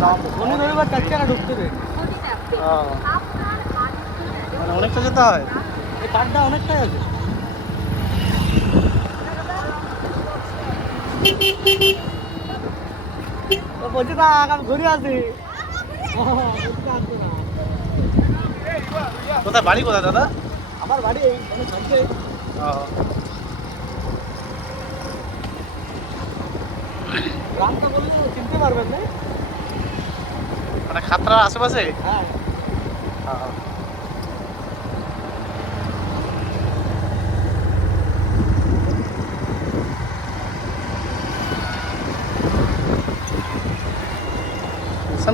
টাকা ঢুকতে দেয়? মানে অনেকটা যেতে হয়? এই কার্ডটা অনেকটাই আছে। ও বলছি না আমি ঘুরে আসি। কোথায় বাড়ি কোথায় দাদা? আমার বাড়ি গ্রামটা বললে চিনতে পারবেন না? মানে খাতড়ার আশেপাশে? হ্যাঁ।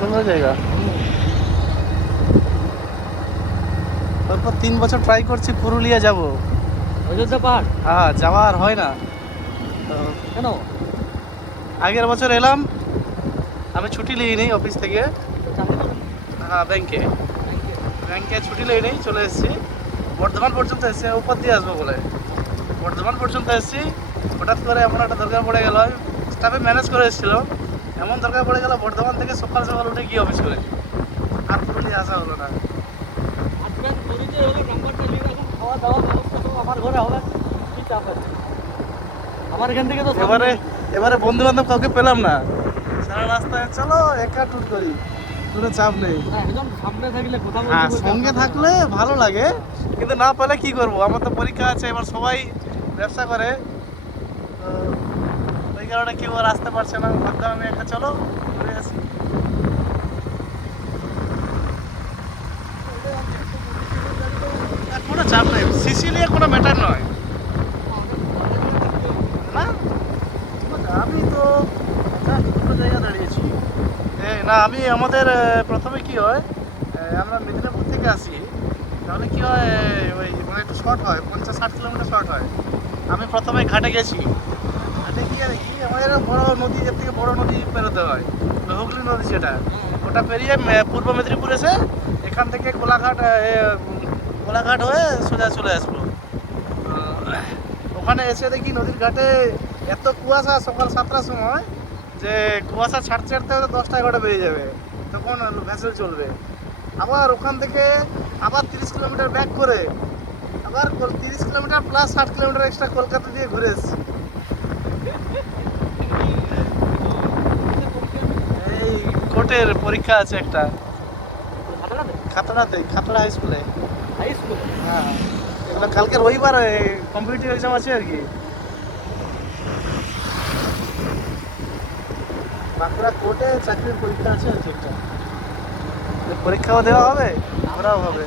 সুন্দর জায়গা। তারপর তিন বছর ট্রাই করছি পুরুলিয়া যাব। অযোধ্যা পাহাড়? হ্যাঁ যাওয়া আর হয় না। তো কেন? আগের বছর এলাম আমি ছুটি নিই অফিস থেকে। ব্যাংকে ব্যাংকে ছুটি নিই নি চলে এসেছি। বর্ধমান পর্যন্ত এসেছি উপর দিয়ে আসব বলে। বর্ধমান পর্যন্ত এসেছি হঠাৎ করে এমন একটা দরকার পড়ে গেল। স্টাফে ম্যানেজ করে এসেছিল। এমন দরকার পড়ে গেল বর্ধমান থেকে সকাল সকাল উঠে গিয়ে অফিস করে। আর পুরুলিয়া আসা হলো না। আসবেন পরিচয় হলে নাম্বারটা নিয়ে খাওয়া দাওয়া ব্যবস্থা আমার ঘরে হবে। কি চাপ আছে? আমার এখান থেকে তো এবারে এবারে বন্ধু বান্ধব কাউকে পেলাম না। সারা রাস্তায় চলো একা ট্যুর করি। কোনো চাপ নেই। কথা হ্যাঁ সঙ্গে থাকলে ভালো লাগে কিন্তু না পেলে কি করব? আমার তো পরীক্ষা আছে এবার সবাই ব্যবসা করে। ওই কারণে কেউ আর আসতে পারছে না। ভাবলাম আমি একটা চলো ঘুরে আসি। কোনো চাপ নেই। সিসিলিয়া কোনো ম্যাটার নয়। না? আমি তো একটা দুটো জায়গা দাঁড়িয়েছি এ, না, আমি আমাদের প্রথমে কি হয় আমরা মেদিনীপুর থেকে আসি, তাহলে কি হয় ওই মানে একটু শর্ট হয়, পঞ্চাশ ষাট কিলোমিটার শর্ট হয়। আমি প্রথমে ঘাটে গেছি, ঘাটে গিয়ে দেখি আমাদের বড় নদী, এর থেকে বড় নদী পেরোতে হয় হুগলি নদী যেটা। ওটা পেরিয়ে পূর্ব মেদিনীপুর এসে এখান থেকে কোলাঘাট কোলাঘাট হয়ে সোজা চলে আসব। ওখানে এসে দেখি নদীর ঘাটে এত কুয়াশা সকাল সাতটার সময় যে কুয়াশা ছাড়তে ছাড়তে হয়তো দশটা এগারোটা বেরিয়ে যাবে। তখন ভ্যাসেল চলবে। আবার ওখান থেকে আবার তিরিশ কিলোমিটার ব্যাক করে আবার তিরিশ কিলোমিটার প্লাস ষাট কিলোমিটার এক্সট্রা কলকাতা দিয়ে ঘুরে এসেছি। এই কোর্টের পরীক্ষা আছে একটা। খাতড়াতে Khatra high school high school হ্যাঁ। কালকে রবিবার কম্পিটিটিভ এক্সাম আছে আর কি। বাঁকুড়া কোর্টে চাকরির পরীক্ষা আছে আর কি পরীক্ষাও দেওয়া হবে আমরাও হবে।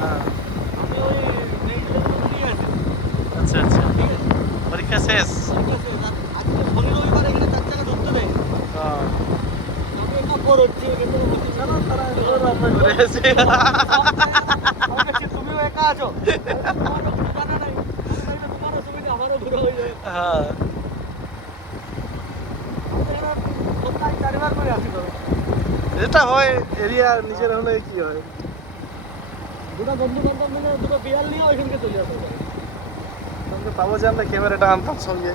হ্যাঁ। আছি। আচ্ছা আচ্ছা। আছে? পরীক্ষা শেষ? ঠিক আছে, আর আজকে যেটা হয় এরিয়া নিজের হলে কি হয়? দুটো বন্ধু বান্ধব মিলে দুটো বিড়াল নিয়ে ওইখানকে চলে আসো। পাবো জানলে ক্যামেরাটা আনতাম সঙ্গে।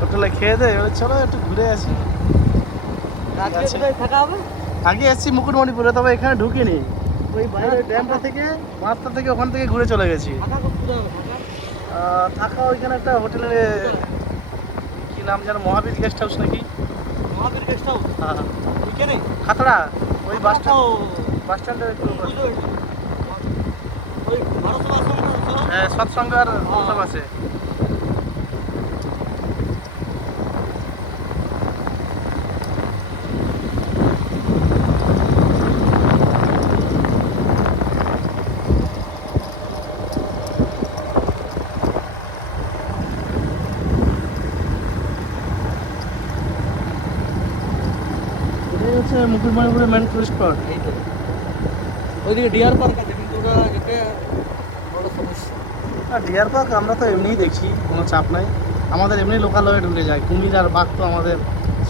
হোটেলে খেয়ে দে এবার চলো একটু ঘুরে আসি। আগে এসেছি মুকুটমণিপুরে তবে এখানে ঢুকিনি। ওই বাইরে ড্যামটা থেকে? থেকে ওখান থেকে ঘুরে চলে গেছি। থাকা ওইখানে একটা হোটেলে নাম যেন মহাবীর গেস্ট হাউস নাকি? মহাবীর গেস্ট হাউস হ্যাঁ ওইখানে? খাতড়া ওই বাস স্ট্যান্ড বাস। বুঝতে ওই ভারত হ্যাঁ সৎসঙ্গ আর আছে এটাই হচ্ছে মুকুটমণিপুরের মেন টুরিস্ট স্পট এই তো। ওইদিকে ডিয়ার পার্ক আছে কিন্তু ওটা যেতে বড় সমস্যা। আর ডিয়ার পার্ক আমরা তো এমনিই দেখি কোনো চাপ নাই। আমাদের এমনি লোকাল হয়ে ঢুকে যায়। কুমির আর বাঘ তো আমাদের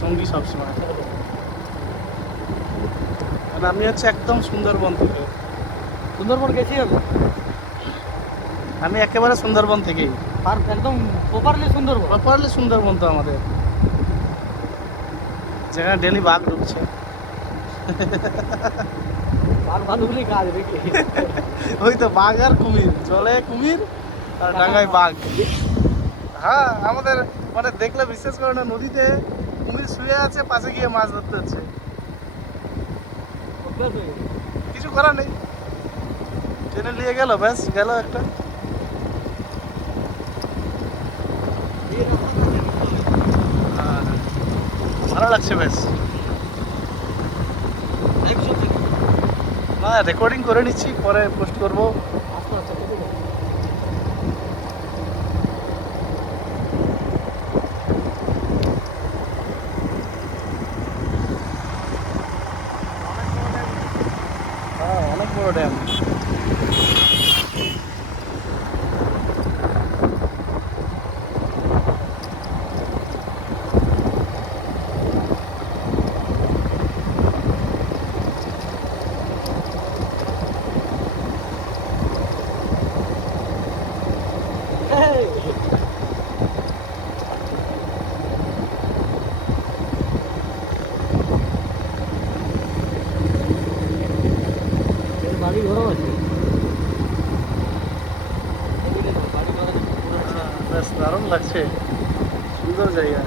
সঙ্গী সবসময়। আর আমি হচ্ছে একদম সুন্দরবন থেকে। সুন্দরবন গেছি আমি। আমি একেবারে সুন্দরবন থেকেই। পার্ক একদম প্রপারলি সুন্দরবন। প্রপারলি সুন্দরবন তো আমাদের। যেখানে ডেলি বাঘ ঢুকছে আর ভালোগুলি কাজ দেখি ওই তো বাঘ আর কুমির জলে কুমির আর ডাঙ্গায় বাঘ। হ্যাঁ আমাদের মানে দেখলে বিশ্বাস করে না নদীতে কুমির শুয়ে আছে পাশে গিয়ে মাছ ধরতে হচ্ছে। কিছু করার নেই। ট্রেনে নিয়ে গেল ব্যাস গেল একটা। হ্যাঁ, ভালো লাগছে বেশ একশো থেকে না রেকর্ডিং করে নিচ্ছি পরে পোস্ট করব আস্তে আস্তে কেটে যাবে। হ্যাঁ অনেক বড় ড্যাম এই, এর বাড়ি আছে। হ্যাঁ, বেশ দারুণ লাগছে। সুন্দর জায়গা।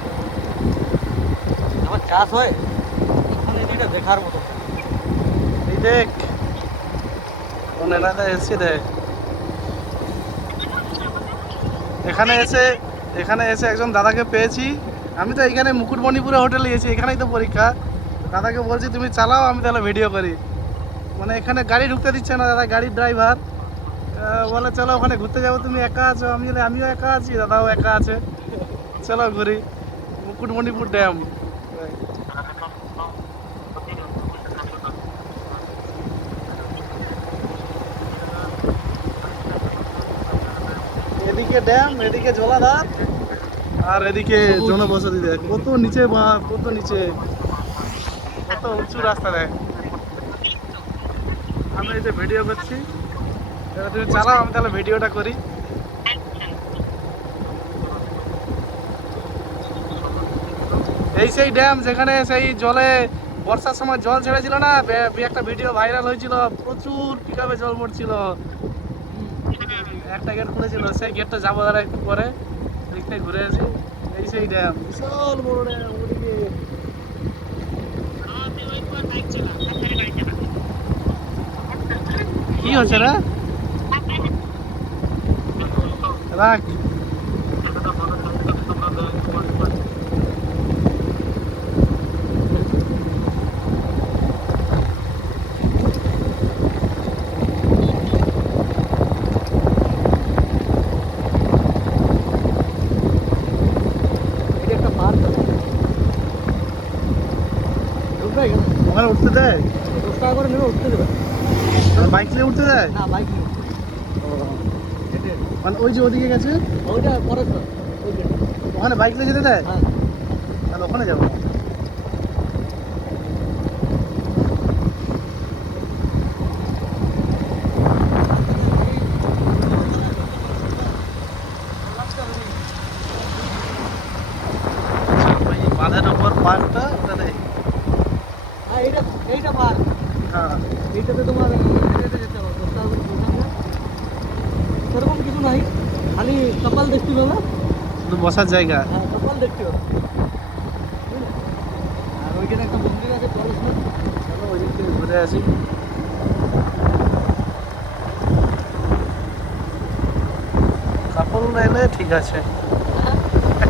আমার চাষ হয় ওখানে এদিকটা দেখার মতো। এই দেখ কোন এলাকায় এসছি দেখ। এখানে এসে এখানে এসে একজন দাদাকে পেয়েছি। আমি তো এখানে মুকুটমণিপুরে হোটেলে গেছি এখানেই তো পরীক্ষা। দাদাকে বলছি তুমি চালাও আমি তাহলে ভিডিও করি। মানে এখানে গাড়ি ঢুকতে দিচ্ছে না, দাদা, গাড়ির ড্রাইভার বলে, চলো, ওখানে ঘুরতে যাব। তুমি একা আছো? আমি বলি, আমিও একা আছি, দাদাও একা আছে। চলো ঘুরি। মুকুটমণিপুর ড্যাম এদিকে ড্যাম এদিকে জলাধার। আর এদিকে জনবসতি দেখ। কত নিচে বা, কত নিচে। কত উঁচু রাস্তা দেখ। আমি এই যে ভিডিও করছি। তুমি চালাও, আমি তাহলে ভিডিওটা করি। এই সেই ড্যাম যেখানে সেই জলে বর্ষার সময় জল ছেড়েছিল না একটা ভিডিও ভাইরাল হয়েছিল, প্রচুর পিকাপে জল পড়ছিল একটা গেট খুলেছিল, সেই গেটটা যাব দাঁড়া একটু পরে। দেখতে ঘুরে আসি। এই সেই ড্যাম বিশাল বড় ড্যাম ওদিকে। কি হচ্ছে রে রাখ এটা একটা পার্ক আছে ঢুকবে এখানে ওখানে উঠতে দেয় দশ টাকা করে নেবে উঠতে দেবে বাইক নিয়ে উঠতে দেয় না বাইক নিয়ে। মানে ওই যে ওদিকে গেছে? ওইটা পরে ওখানে বাইক নিয়ে যেতে দেয়? হ্যাঁ। তাহলে ওখানে যাব। ওই বাঁধের ওপর পার্কটা ওটাতে হ্যাঁ এইটা এইটা পার্ক হ্যাঁ। এইটাতে তোমার হেঁটে যেতে হবে সেরকম কিছু নাই খালি কপাল দেখতে হবে শুধু বসার জায়গা? হ্যাঁ কপাল দেখতে হবে আর ওইখানে একটা মন্দির আছে পড়াশোনা চলো ওই দিক থেকে ঘুরে আসি। কাপড় এলে ঠিক আছে।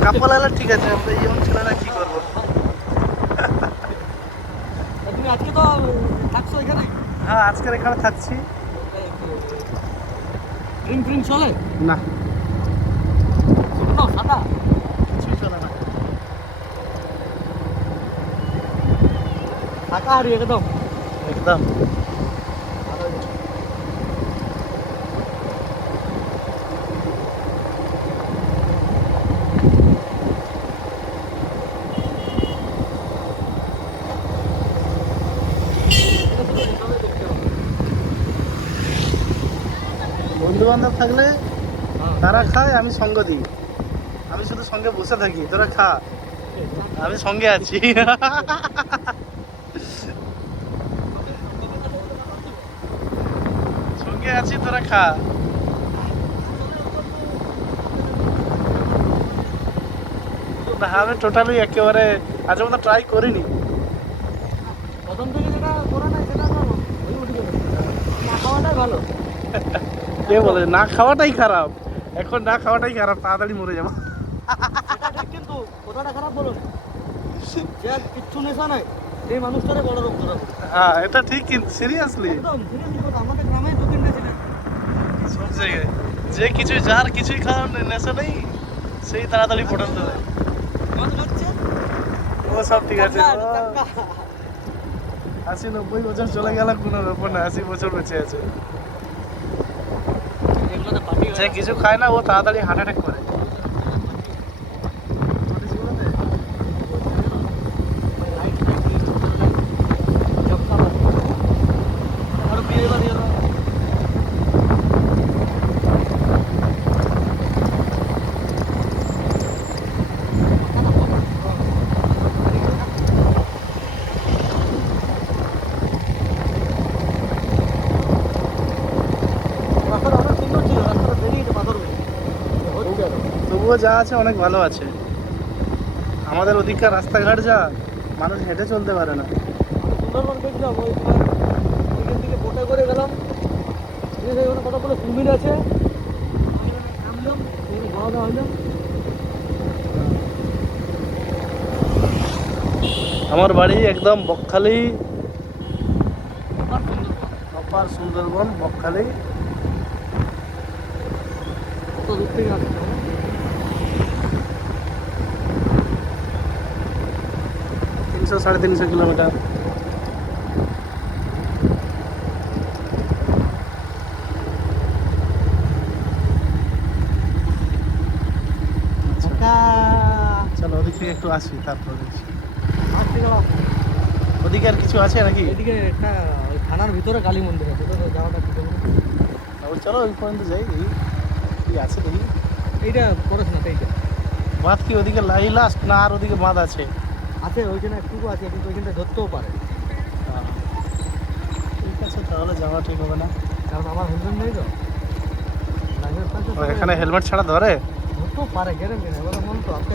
কাপড় এলে ঠিক আছে আমরা এই ছেলেরা কি করব তুমি আজকে তো থাকছো এখানে? হ্যাঁ আজকের এখানে থাকছি। ড্রিঙ্ক ফ্রিঙ্ক চলে? না। শুকনো সাদা? কিছুই চলে না। শাকাহারি একদম। একদম। বান্ধব থাকলে হ্যাঁ। তারা খায় আমি সঙ্গ দিই। আমি শুধু সঙ্গে বসে থাকি তোরা খা। আমি সঙ্গে আছি। সঙ্গে আছি তোরা খা। আমি টোটালি একেবারে আজ মতো ট্রাই করিনি প্রথম থেকে যেটা করা নাই সেটা তো ওই উঠে গেল না খাওয়াটাই ভালো কে বলে? না খাওয়াটাই খারাপ। এখন না খাওয়াটাই খারাপ তাড়াতাড়ি মরে যাব। কিন্তু কথাটা খারাপ বলো। কিচ্ছু নেশা নাই এই মানুষটারে বড় রোগ হ্যাঁ এটা ঠিক কিন্তু সিরিয়াসলি একদম সিরিয়াসলি কথা আমাদের গ্রামে দু তিনটে ছিলেন সব জায়গায়। যে কিছু যার কিছুই খাওয়ার নেশা নেই সেই তাড়াতাড়ি দেবে ও সব ঠিক আছে। আশি নব্বই বছর চলে গেল কোনো ব্যাপার না আশি বছর বেঁচে আছে। যে কিছু খায় না ও তাড়াতাড়ি হার্ট অ্যাটাক করে আর বিয়ে বাড়ি হলো রাস্তাটা অনেক সুন্দর ছিল রাস্তাটা বেরিয়ে পাথর বেরিয়ে হচ্ছে আর তবুও যা আছে অনেক ভালো আছে। আমাদের ওদিককার রাস্তাঘাট যা মানুষ হেঁটে চলতে পারে না। সুন্দরবন দেখলাম ওই বোটে করে গেলাম। কতগুলো কুমির আছে। খাওয়া দাওয়া আমার বাড়ি একদম বকখালি। সুন্দরবন অপার সুন্দরবন বকখালি। কত দূর থেকে আসছে? তিনশো সাড়ে তিনশো কিলোমিটার। চলো ওদিক থেকে একটু আসি তারপর ওদিকে আর কিছু আছে নাকি? এদিকে একটা ওই থানার ভিতরে কালী মন্দির আছে ওটা যাওয়াটা তারপর চলো ওই পর্যন্ত যাই দেখি কি আছে দেখি। এইটা করিস না এইটা। বাঁধ কি ওদিকে লাই লাস্ট না আর ওদিকে বাঁধ আছে? আছে ওইখানে একটুকু আছে কিন্তু ওইখানটা ধরতেও পারে। ঠিক আছে তাহলে যাওয়া ঠিক হবে না। কারণ আমার হেলমেট নেই তো। এখানে হেলমেট ছাড়া ধরে? ধরতেও পারে গ্যারেন্টি নেই। এবার মন তো আপনি